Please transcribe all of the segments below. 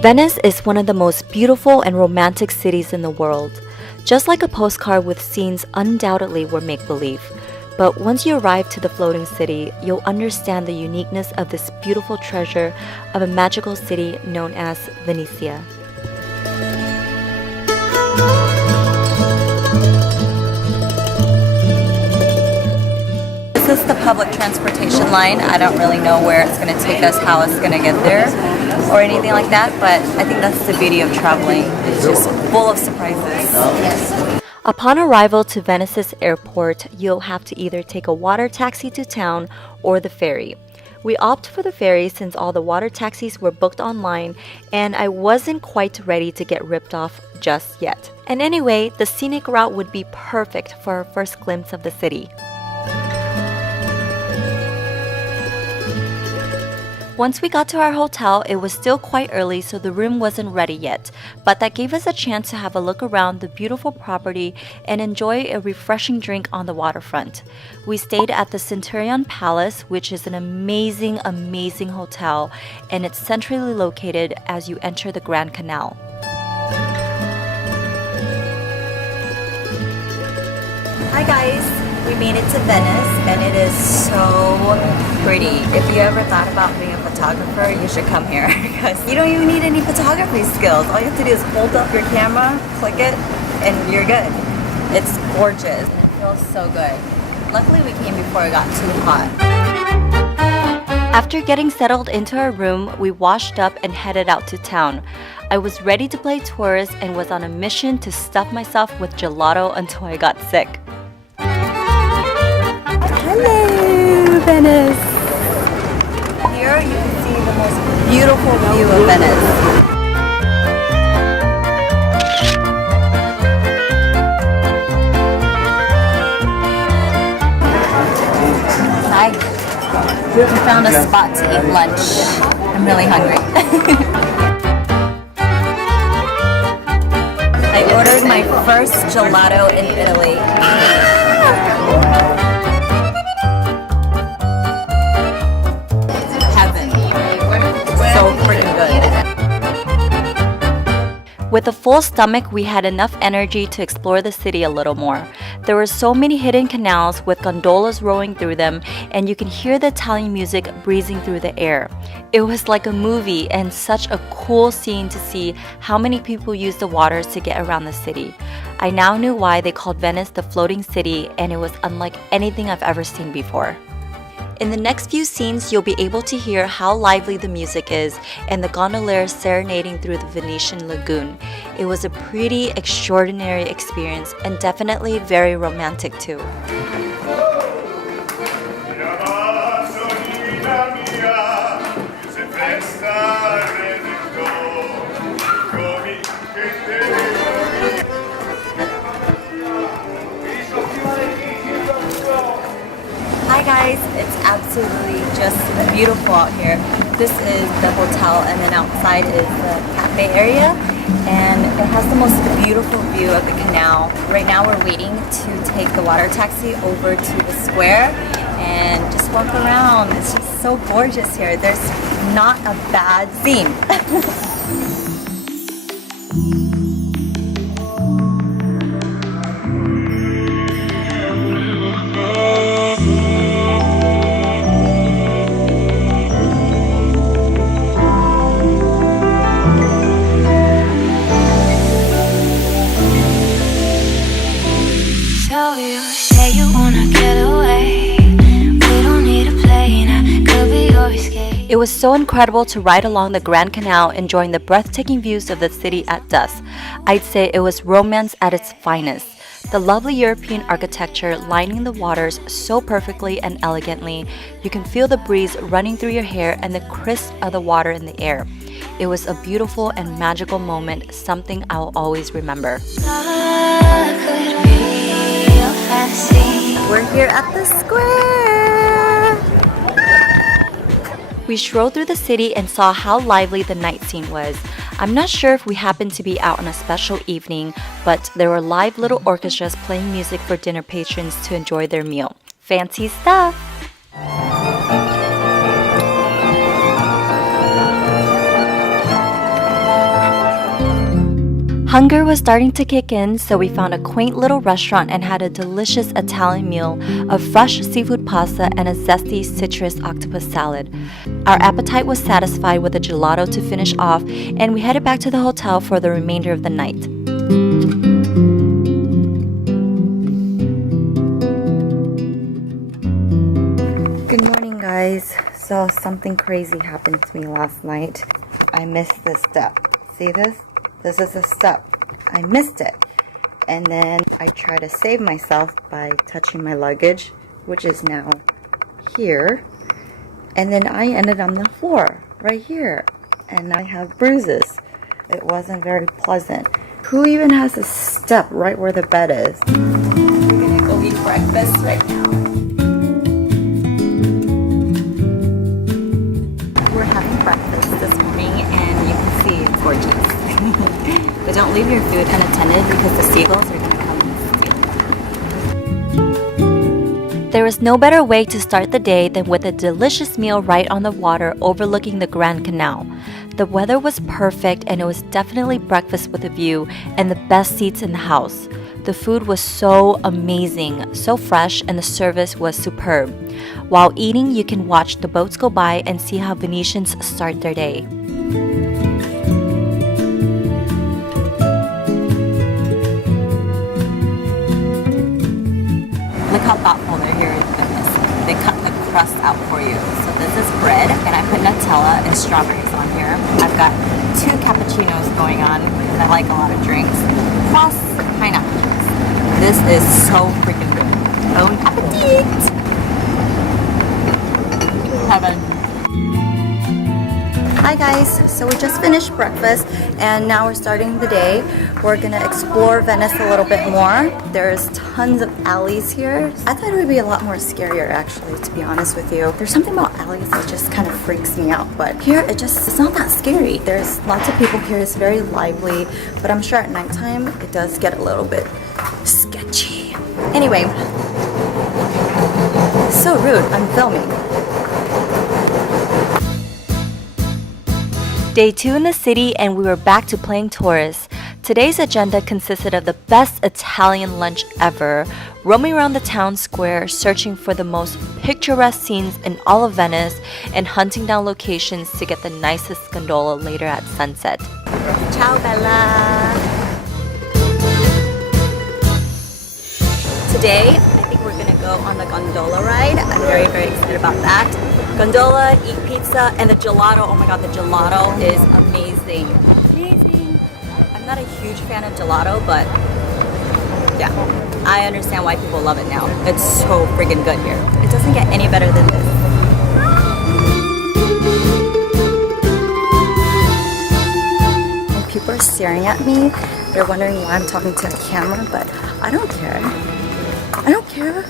Venice is one of the most beautiful and romantic cities in the world. Just like a postcard with scenes undoubtedly were make-believe. But once you arrive to the floating city, you'll understand the uniqueness of this beautiful treasure of a magical city known as Venezia. This is the public transportation line. I don't really know where it's going to take us, how it's going to get there, or anything like that, but I think that's the beauty of traveling. It's just full of surprises. Upon arrival to Venice's airport, you'll have to either take a water taxi to town or the ferry. We opted for the ferry since all the water taxis were booked online and I wasn't quite ready to get ripped off just yet. And anyway, the scenic route would be perfect for our first glimpse of the city. Once we got to our hotel, it was still quite early, so the room wasn't ready yet. But that gave us a chance to have a look around the beautiful property and enjoy a refreshing drink on the waterfront. We stayed at the Centurion Palace, which is an amazing hotel, and it's centrally located as you enter the Grand Canal. Hi guys! We made it to Venice and it is so pretty. If you ever thought about being a photographer, you should come here because you don't even need any photography skills. All you have to do is hold up your camera, click it, and you're good. It's gorgeous and it feels so good. Luckily we came before it got too hot. After getting settled into our room, we washed up and headed out to town. I was ready to play tourist and was on a mission to stuff myself with gelato until I got sick. Hello, Venice! Here you can see the most beautiful view of Venice. Hi. We found a spot to eat lunch. I'm really hungry. I ordered my first gelato in Italy. With a full stomach, we had enough energy to explore the city a little more. There were so many hidden canals with gondolas rolling through them, and you can hear the Italian music breezing through the air. It was like a movie and such a cool scene to see how many people use the waters to get around the city. I now knew why they called Venice the floating city, and it was unlike anything I've ever seen before. In the next few scenes, you'll be able to hear how lively the music is and the gondoliers serenading through the Venetian lagoon. It was a pretty extraordinary experience and definitely very romantic too. Hi guys, it's absolutely just beautiful out here. This is the hotel and then outside is the cafe area and it has the most beautiful view of the canal. Right now we're waiting to take the water taxi over to the square and just walk around. It's just so gorgeous here. There's not a bad scene. It was so incredible to ride along the Grand Canal enjoying the breathtaking views of the city at dusk. I'd say it was romance at its finest. The lovely European architecture lining the waters so perfectly and elegantly. You can feel the breeze running through your hair and the crisp of the water in the air. It was a beautiful and magical moment, something I'll always remember. We're here at the square! We strolled through the city and saw how lively the night scene was. I'm not sure if we happened to be out on a special evening, but there were live little orchestras playing music for dinner patrons to enjoy their meal. Fancy stuff! Hunger was starting to kick in, so we found a quaint little restaurant and had a delicious Italian meal of fresh seafood pasta and a zesty citrus octopus salad. Our appetite was satisfied with a gelato to finish off, and we headed back to the hotel for the remainder of the night. Good morning, guys. So something crazy happened to me last night. I missed this step. See this? This is a step. I missed it. And then I tried to save myself by touching my luggage, which is now here. And then I ended on the floor, right here. And I have bruises. It wasn't very pleasant. Who even has a step right where the bed is? We're gonna go eat breakfast right now. We're having breakfast this morning and you can see it's gorgeous. But don't leave your food unattended because the seagulls are going to come and steal. There was no better way to start the day than with a delicious meal right on the water overlooking the Grand Canal. The weather was perfect and it was definitely breakfast with a view and the best seats in the house. The food was so amazing, so fresh, and the service was superb. While eating, you can watch the boats go by and see how Venetians start their day. Look how thoughtful they're here in Venice. They cut the crust out for you. So this is bread, and I put Nutella and strawberries on here. I've got 2 cappuccinos going on because I like a lot of drinks, plus pineapple juice. This is so freaking good. Bon appetit! Heaven. Hi guys, so we just finished breakfast and now we're starting the day. We're gonna explore Venice a little bit more. There's tons of alleys here. I thought it would be a lot more scarier actually, to be honest with you. There's something about alleys that just kind of freaks me out, but here it's not that scary. There's lots of people here, it's very lively, but I'm sure at nighttime it does get a little bit sketchy. Anyway, so rude, I'm filming. Day 2 in the city and we were back to playing tourists. Today's agenda consisted of the best Italian lunch ever, roaming around the town square, searching for the most picturesque scenes in all of Venice, and hunting down locations to get the nicest gondola later at sunset. Ciao Bella! Today, I think we're gonna go on the gondola ride. I'm very, very excited about that. Gondola, eat pizza, and the gelato. Oh my god, the gelato is amazing. Amazing. I'm not a huge fan of gelato, but yeah, I understand why people love it now. It's so freaking good here. It doesn't get any better than this. And people are staring at me. They're wondering why I'm talking to a camera, but I don't care. I don't care.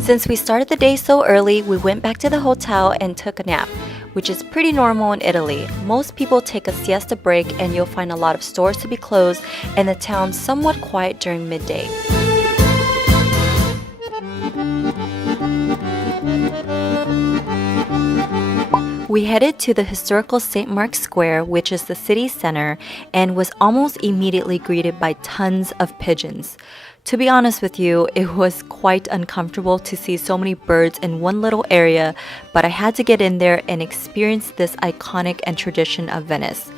Since we started the day so early, we went back to the hotel and took a nap, which is pretty normal in Italy. Most people take a siesta break and you'll find a lot of stores to be closed and the town somewhat quiet during midday. We headed to the historical St. Mark's Square, which is the city center, and was almost immediately greeted by tons of pigeons. To be honest with you, it was quite uncomfortable to see so many birds in one little area, but I had to get in there and experience this iconic and tradition of Venice.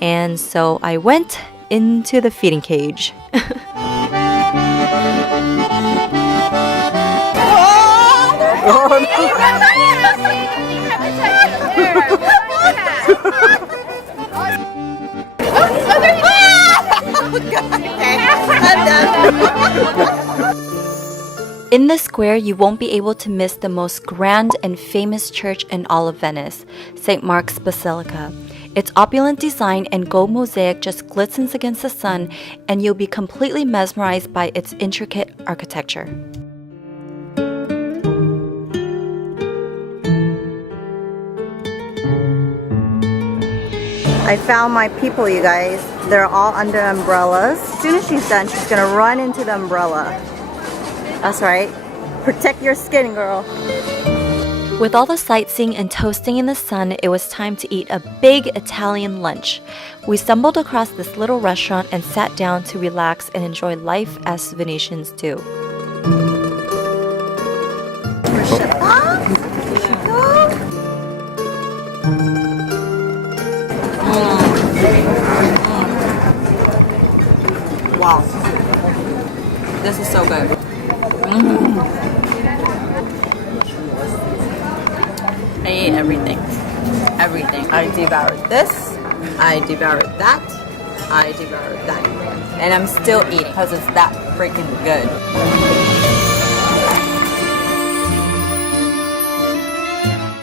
And so I went into the feeding cage. In the square, you won't be able to miss the most grand and famous church in all of Venice, St. Mark's Basilica. Its opulent design and gold mosaic just glistens against the sun, and you'll be completely mesmerized by its intricate architecture. I found my people, you guys. They're all under umbrellas. As soon as she's done, she's gonna run into the umbrella. That's right. Protect your skin, girl. With all the sightseeing and toasting in the sun, it was time to eat a big Italian lunch. We stumbled across this little restaurant and sat down to relax and enjoy life as Venetians do. Wow. This is so good. I ate everything. Everything. I devoured this. I devoured that. I devoured that. And I'm still eating because it's that freaking good.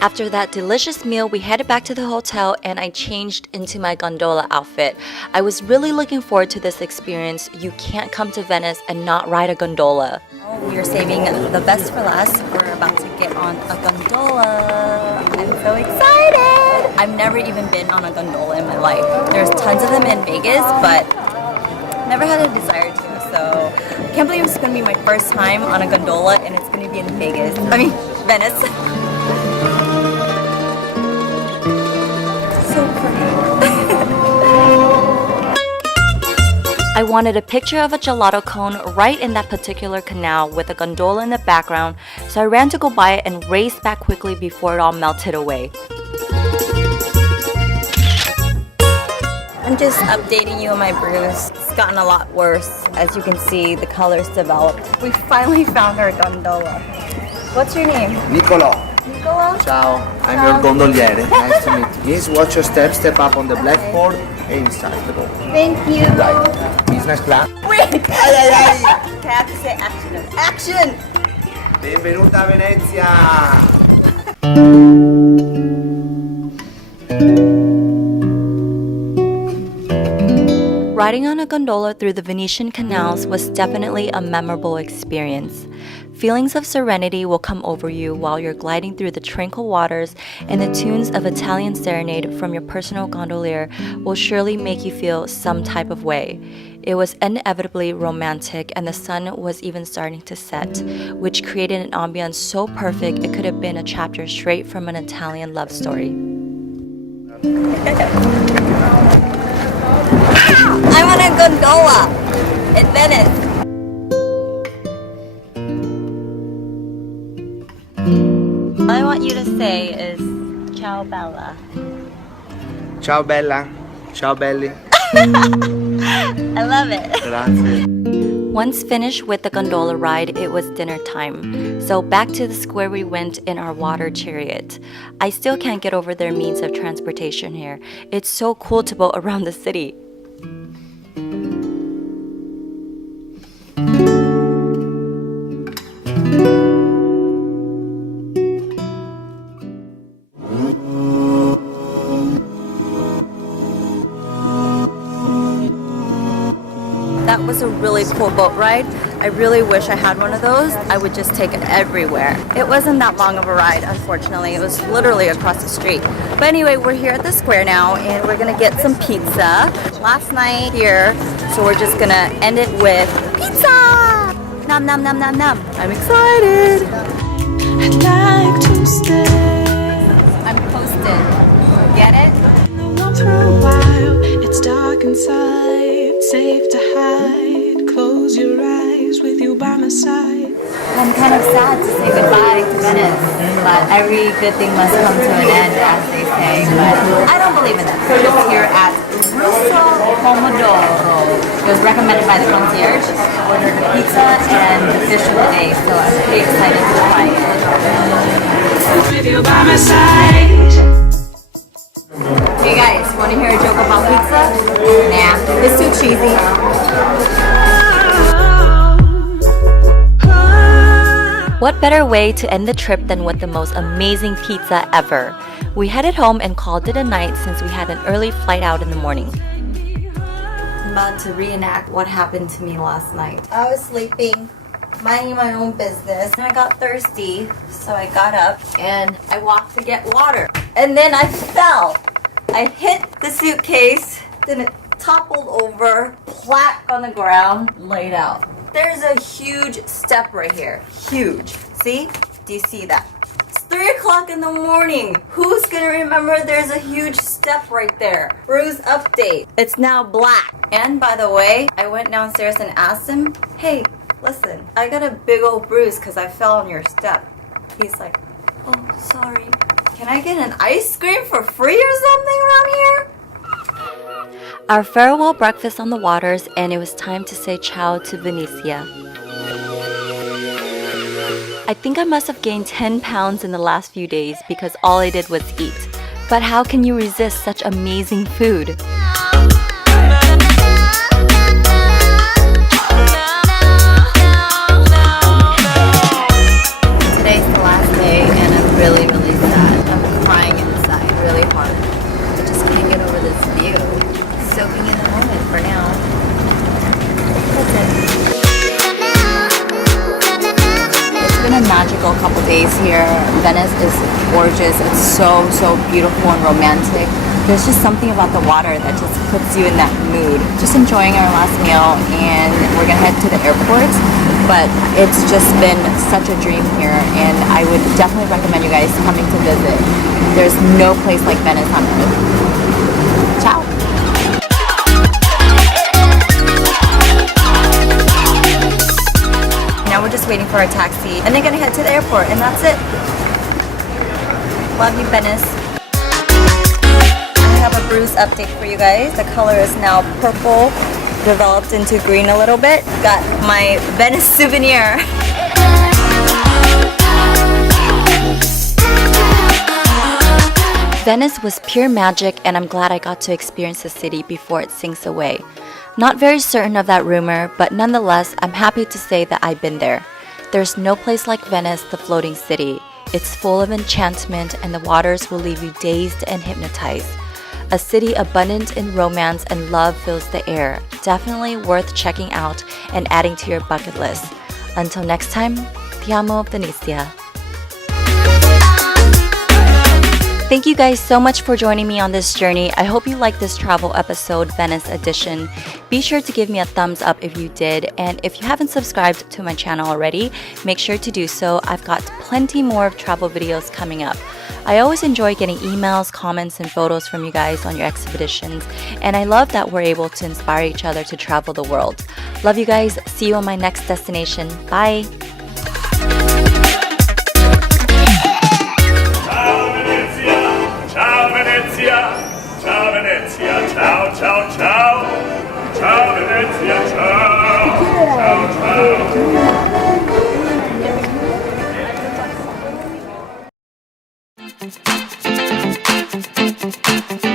After that delicious meal, we headed back to the hotel and I changed into my gondola outfit. I was really looking forward to this experience. You can't come to Venice and not ride a gondola. We are saving the best for last. We're about to get on a gondola. I'm so excited! I've never even been on a gondola in my life. There's tons of them in Vegas, but never had a desire to. So I can't believe it's going to be my first time on a gondola and it's going to be in Vegas. I mean, Venice. So pretty. I wanted a picture of a gelato cone right in that particular canal with a gondola in the background, so I ran to go buy it and raced back quickly before it all melted away. I'm just updating you on my bruise. It's gotten a lot worse. As you can see, the color's developed. We finally found our gondola. What's your name? Nicolò. Nicola? Ciao, I'm your gondoliere. Nice to meet you. Please watch your steps, step up on the blackboard and inside the boat. Thank you. Right. Business plan. Wait! Okay, I have to say action. Action! Benvenuta a Venezia! Riding on a gondola through the Venetian canals was definitely a memorable experience. Feelings of serenity will come over you while you're gliding through the tranquil waters, and the tunes of Italian serenade from your personal gondolier will surely make you feel some type of way. It was inevitably romantic, and the sun was even starting to set, which created an ambiance so perfect it could have been a chapter straight from an Italian love story. I'm on a gondola in Venice. All I want you to say is ciao bella. Ciao bella. Ciao belli. I love it. Grazie. Once finished with the gondola ride, it was dinner time. So back to the square we went in our water chariot. I still can't get over their means of transportation here. It's so cool to boat around the city. That was a really cool boat ride. I really wish I had one of those. I would just take it everywhere. It wasn't that long of a ride, unfortunately. It was literally across the street. But anyway, we're here at the square now and we're gonna get some pizza. Last night here, so we're just gonna end it with pizza! Nom nom nom nom nom. I'm excited! I'd like to stay. I'm posted. Get it? For a while, it's dark inside, safe to hide. Close your eyes with you by my side. I'm kind of sad to say goodbye to Venice, but every good thing must come to an end, as they say. But I don't believe in that. We're just here at Russo Pomodoro. It was recommended by the concierge. I ordered a pizza and the fish of the day, so I'm pretty excited to try it. With you by my side. Hey guys, want to hear a joke about pizza? Nah, it's too cheesy. What better way to end the trip than with the most amazing pizza ever? We headed home and called it a night since we had an early flight out in the morning. I'm about to reenact what happened to me last night. I was sleeping, minding my own business, and I got thirsty, so I got up and I walked to get water. And then I fell. I hit the suitcase, then it toppled over, flat on the ground, laid out. There's a huge step right here. Huge. See? Do you see that? 3 o'clock in the morning. Who's gonna remember there's a huge step right there? Bruise update. It's now black. And by the way, I went downstairs and asked him, hey, listen, I got a big old bruise because I fell on your step. He's like, oh, sorry. Can I get an ice cream for free or something around here? Our farewell breakfast on the waters, and it was time to say ciao to Venetia. I think I must have gained 10 pounds in the last few days because all I did was eat. But how can you resist such amazing food? Today's the last day and I'm really, really sad. I'm crying inside really hard. I just can't get over this view. Soaking in the moment for now. That's it. It's been a magical couple days here. Venice is gorgeous. It's so beautiful and romantic. There's just something about the water that just puts you in that mood. Just enjoying our last meal and we're gonna head to the airport. But it's just been such a dream here and I would definitely recommend you guys coming to visit. There's no place like Venice on earth. Ciao! Now we're just waiting for our taxi and then gonna head to the airport and that's it. Love you, Venice. I have a bruise update for you guys. The color is now purple, developed into green a little bit. Got my Venice souvenir. Venice was pure magic, and I'm glad I got to experience the city before it sinks away. Not very certain of that rumor, but nonetheless, I'm happy to say that I've been there. There's no place like Venice, the floating city. It's full of enchantment, and the waters will leave you dazed and hypnotized. A city abundant in romance and love fills the air. Definitely worth checking out and adding to your bucket list. Until next time, ti amo, Venetia. Thank you guys so much for joining me on this journey. I hope you liked this travel episode, Venice edition. Be sure to give me a thumbs up if you did. And if you haven't subscribed to my channel already, make sure to do so. I've got plenty more travel videos coming up. I always enjoy getting emails, comments, and photos from you guys on your expeditions. And I love that we're able to inspire each other to travel the world. Love you guys. See you on my next destination. Bye. Ciao Venezia, ciao, ciao, ciao. Ciao Venezia, ciao, ciao, ciao.